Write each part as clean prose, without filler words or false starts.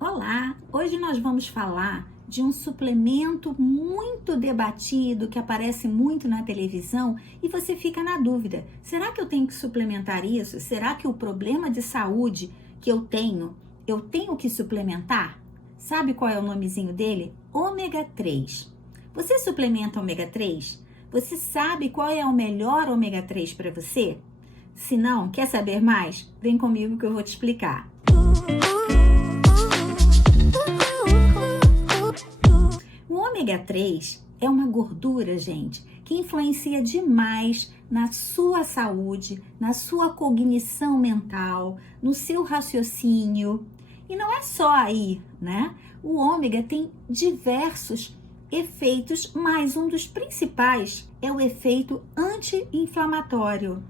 Olá! Hoje nós vamos falar de um suplemento muito debatido que aparece muito na televisão e você fica na dúvida: será que eu tenho que suplementar isso? Será que o problema de saúde que eu tenho que suplementar? Sabe qual é o nomezinho dele? Ômega 3. Você suplementa ômega 3? Você sabe qual é o melhor ômega 3 para você? Se não, quer saber mais? Vem comigo que eu vou te explicar. O ômega 3 é uma gordura, gente, que influencia demais na sua saúde, na sua cognição mental, no seu raciocínio. E não é só aí, né? O ômega tem diversos efeitos, mas um dos principais é o efeito anti-inflamatório.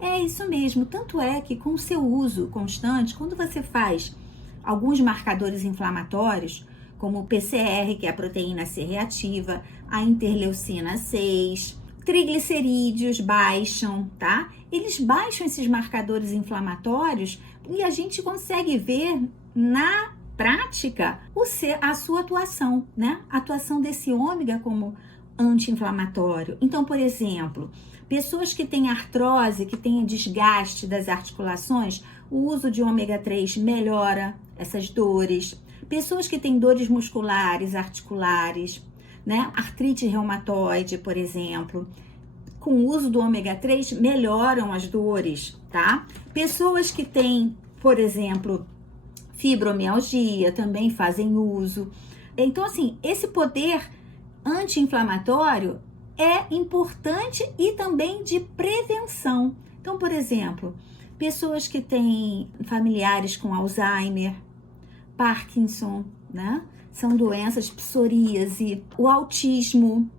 É isso mesmo, tanto é que com o seu uso constante, quando você faz alguns marcadores inflamatórios, como o PCR, que é a proteína C reativa, a interleucina 6, triglicerídeos baixam, tá? Eles baixam esses marcadores inflamatórios e a gente consegue ver na prática a sua atuação, né? A atuação desse ômega como anti-inflamatório. Então, por exemplo, pessoas que têm artrose, que têm desgaste das articulações, o uso de ômega 3 melhora essas dores. Pessoas que têm dores musculares, articulares, né? Artrite reumatoide, por exemplo, com o uso do ômega 3 melhoram as dores, tá? Pessoas que têm, por exemplo, fibromialgia também fazem uso. Então, assim, esse poder anti-inflamatório é importante e também de prevenção. Então, por exemplo, pessoas que têm familiares com Alzheimer, Parkinson, né? São doenças, psoríase, o autismo.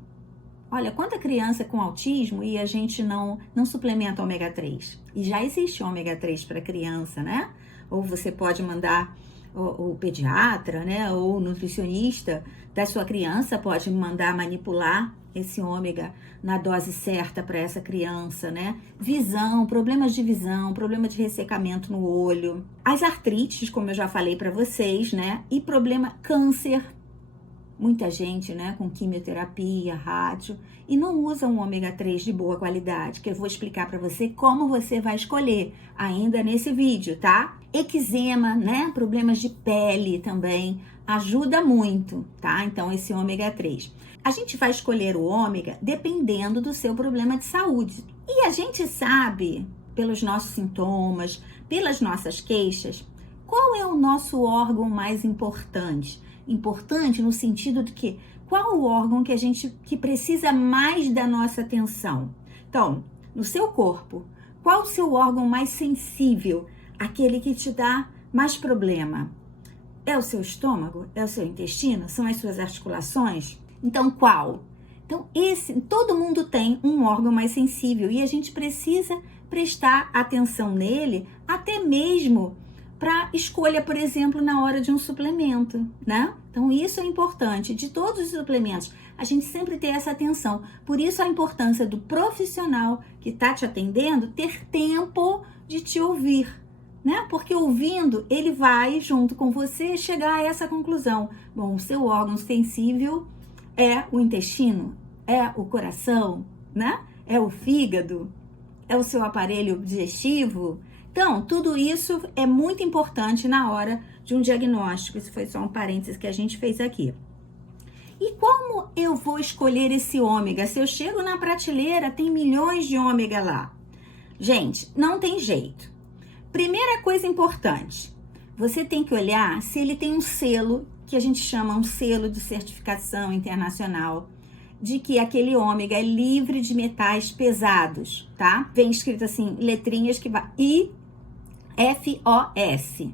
Olha, quanta criança com autismo e a gente não suplementa ômega 3. E já existe ômega 3 para criança, né? Ou você pode mandar o pediatra, né? Ou o nutricionista da sua criança pode mandar manipular esse ômega na dose certa para essa criança, né? Visão, problemas de visão, problema de ressecamento no olho, as artrites, como eu já falei para vocês, né? E câncer. Muita gente, né, com quimioterapia, rádio, e não usa um ômega 3 de boa qualidade, que eu vou explicar para você como você vai escolher ainda nesse vídeo, tá? Eczema, né, problemas de pele também, ajuda muito, tá? Então, esse ômega 3. A gente vai escolher o ômega dependendo do seu problema de saúde. E a gente sabe, pelos nossos sintomas, pelas nossas queixas, qual é o nosso órgão mais importante? Importante no sentido de que qual o órgão que precisa mais da nossa atenção. Então, no seu corpo, qual o seu órgão mais sensível, aquele que te dá mais problema? É o seu estômago? É o seu intestino? São as suas articulações? Então, qual? Então, todo mundo tem um órgão mais sensível e a gente precisa prestar atenção nele, até mesmo para escolha, por exemplo, na hora de um suplemento, né? Então, isso é importante. De todos os suplementos, a gente sempre ter essa atenção. Por isso, a importância do profissional que está te atendendo ter tempo de te ouvir, né? Porque ouvindo, ele vai, junto com você, chegar a essa conclusão. Bom, o seu órgão sensível é o intestino, é o coração, né? É o fígado, é o seu aparelho digestivo. Então, tudo isso é muito importante na hora de um diagnóstico. Isso foi só um parênteses que a gente fez aqui. E como eu vou escolher esse ômega? Se eu chego na prateleira, tem milhões de ômega lá. Gente, não tem jeito. Primeira coisa importante, você tem que olhar se ele tem um selo, que a gente chama um selo de certificação internacional, de que aquele ômega é livre de metais pesados, tá? Vem escrito assim, letrinhas que vai IFOS,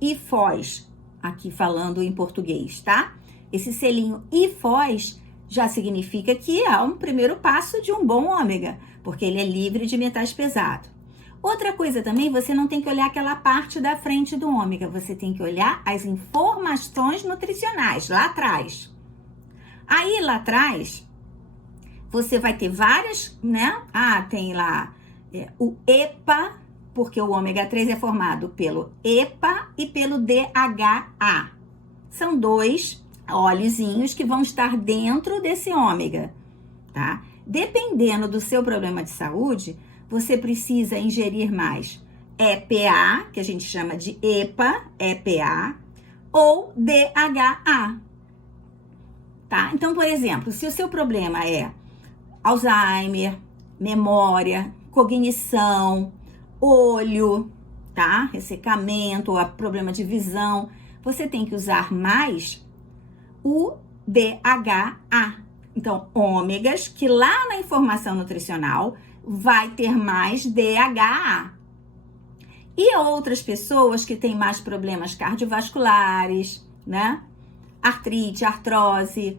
IFOS, aqui falando em português, tá? Esse selinho IFOS já significa que é um primeiro passo de um bom ômega, porque ele é livre de metais pesados. Outra coisa também, você não tem que olhar aquela parte da frente do ômega, você tem que olhar as informações nutricionais lá atrás. Aí lá atrás, você vai ter várias, né? Tem lá o EPA, porque o ômega 3 é formado pelo EPA e pelo DHA. São 2 óleozinhos que vão estar dentro desse ômega, tá? Dependendo do seu problema de saúde, você precisa ingerir mais EPA, que a gente chama de EPA, ou DHA, tá? Então, por exemplo, se o seu problema é Alzheimer, memória, cognição, olho, tá? Ressecamento, ou problema de visão, você tem que usar mais o DHA. Então, ômegas, que lá na informação nutricional vai ter mais DHA. E outras pessoas que têm mais problemas cardiovasculares, né? Artrite, artrose.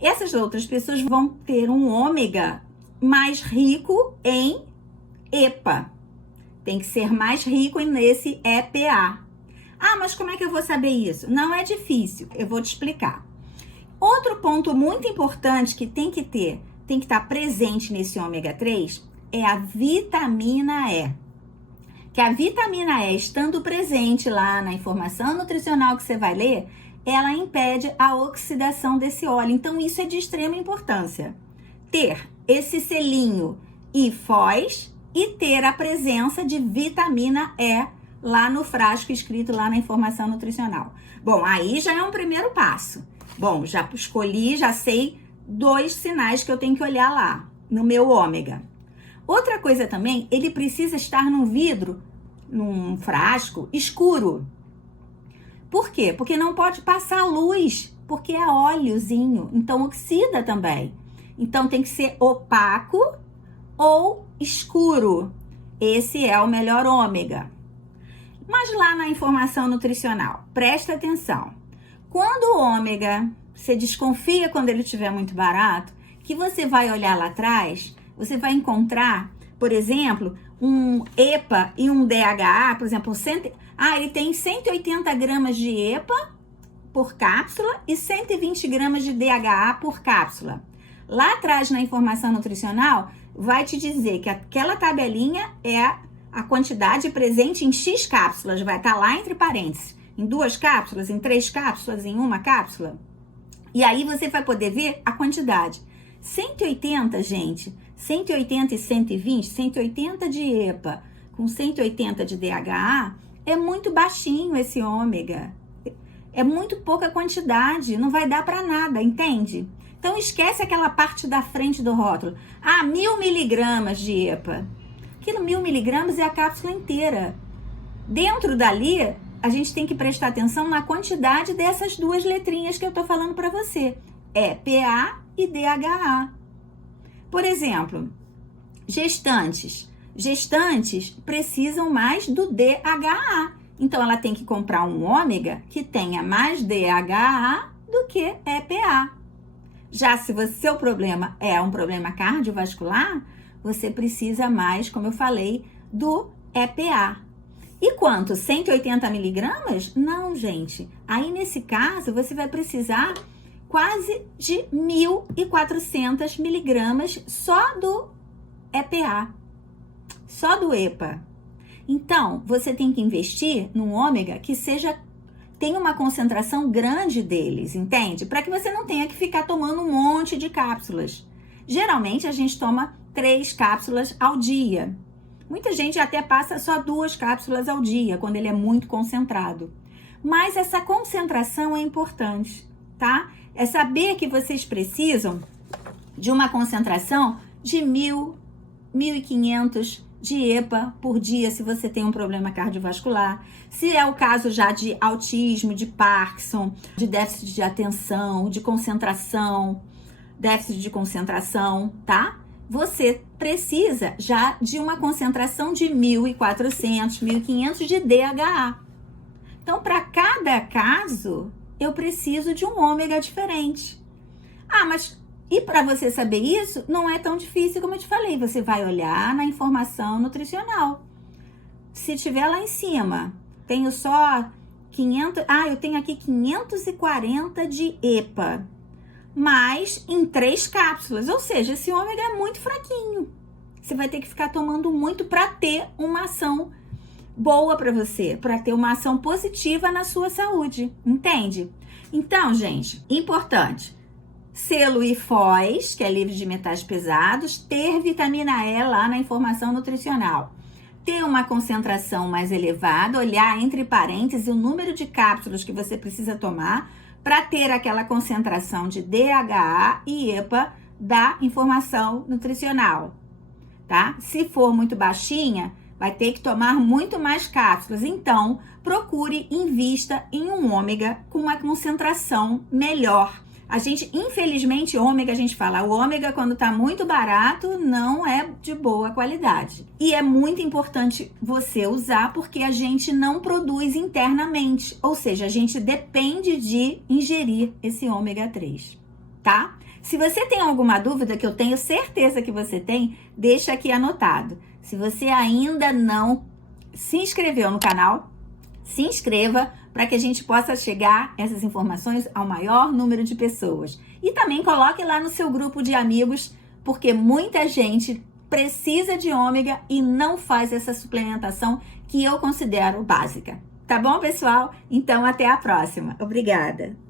Essas outras pessoas vão ter um ômega mais rico em EPA. Tem que ser mais rico nesse EPA. Ah, mas como é que eu vou saber isso? Não é difícil, eu vou te explicar. Outro ponto muito importante que tem que estar presente nesse ômega 3 é a vitamina E. Que a vitamina E, estando presente lá na informação nutricional que você vai ler, ela impede a oxidação desse óleo. Então, isso é de extrema importância. Ter esse selinho IFOS e ter a presença de vitamina E lá no frasco escrito lá na informação nutricional. Bom, aí já é um primeiro passo. Bom, já escolhi, já sei 2 sinais que eu tenho que olhar lá no meu ômega. Outra coisa também, ele precisa estar num vidro, num frasco escuro. Por quê? Porque não pode passar luz, porque é óleozinho, então oxida também. Então tem que ser opaco ou escuro. Esse é o melhor ômega. Mas lá na informação nutricional, presta atenção. Quando o ômega, você desconfia quando ele estiver muito barato, que você vai olhar lá atrás, você vai encontrar, por exemplo, um EPA e um DHA, por exemplo, ele tem 180 gramas de EPA por cápsula e 120 gramas de DHA por cápsula. Lá atrás na informação nutricional, vai te dizer que aquela tabelinha é a quantidade presente em X cápsulas, vai estar lá entre parênteses, em 2 cápsulas, em 3 cápsulas, em 1 cápsula. E aí você vai poder ver a quantidade. 180, gente, 180 e 120, 180 de EPA com 180 de DHA, é muito baixinho esse ômega. É muito pouca quantidade, não vai dar para nada, entende? Então esquece aquela parte da frente do rótulo. 1000 miligramas de EPA. Aquilo 1000 miligramas é a cápsula inteira. Dentro dali, a gente tem que prestar atenção na quantidade dessas 2 letrinhas que eu tô falando para você. EPA e DHA. Por exemplo, gestantes. Gestantes precisam mais do DHA. Então, ela tem que comprar um ômega que tenha mais DHA do que EPA. Já se o seu problema é um problema cardiovascular, você precisa mais, como eu falei, do EPA. E quanto? 180 miligramas? Não, gente. Aí, nesse caso, você vai precisar quase de 1.400 miligramas só do EPA, só do EPA. Então, você tem que investir num ômega que tenha uma concentração grande deles, entende? Para que você não tenha que ficar tomando um monte de cápsulas. Geralmente, a gente toma 3 cápsulas ao dia. Muita gente até passa só 2 cápsulas ao dia, quando ele é muito concentrado. Mas essa concentração é importante, tá? É saber que vocês precisam de uma concentração de 1.000, 1.500 de EPA por dia, se você tem um problema cardiovascular. Se é o caso já de autismo, de Parkinson, de déficit de atenção, de concentração, déficit de concentração, tá? Você precisa já de uma concentração de 1.400, 1.500 de DHA. Então, para cada caso, eu preciso de um ômega diferente. Mas e para você saber isso, não é tão difícil como eu te falei. Você vai olhar na informação nutricional. Se tiver lá em cima, tenho só 500... eu tenho aqui 540 de EPA. Mas em 3 cápsulas. Ou seja, esse ômega é muito fraquinho. Você vai ter que ficar tomando muito para ter uma ação boa para você, para ter uma ação positiva na sua saúde, entende? Então, gente, importante, selo IFOS, que é livre de metais pesados, ter vitamina E lá na informação nutricional, ter uma concentração mais elevada, olhar entre parênteses o número de cápsulas que você precisa tomar para ter aquela concentração de DHA e EPA da informação nutricional, tá? Se for muito baixinha, vai ter que tomar muito mais cápsulas. Então, procure, invista em um ômega com uma concentração melhor. A gente, infelizmente, ômega, a gente fala, o ômega quando tá muito barato não é de boa qualidade. E é muito importante você usar porque a gente não produz internamente, ou seja, a gente depende de ingerir esse ômega 3, tá? Se você tem alguma dúvida, que eu tenho certeza que você tem, deixa aqui anotado. Se você ainda não se inscreveu no canal, se inscreva para que a gente possa chegar essas informações ao maior número de pessoas. E também coloque lá no seu grupo de amigos, porque muita gente precisa de ômega e não faz essa suplementação que eu considero básica. Tá bom, pessoal? Então, até a próxima. Obrigada!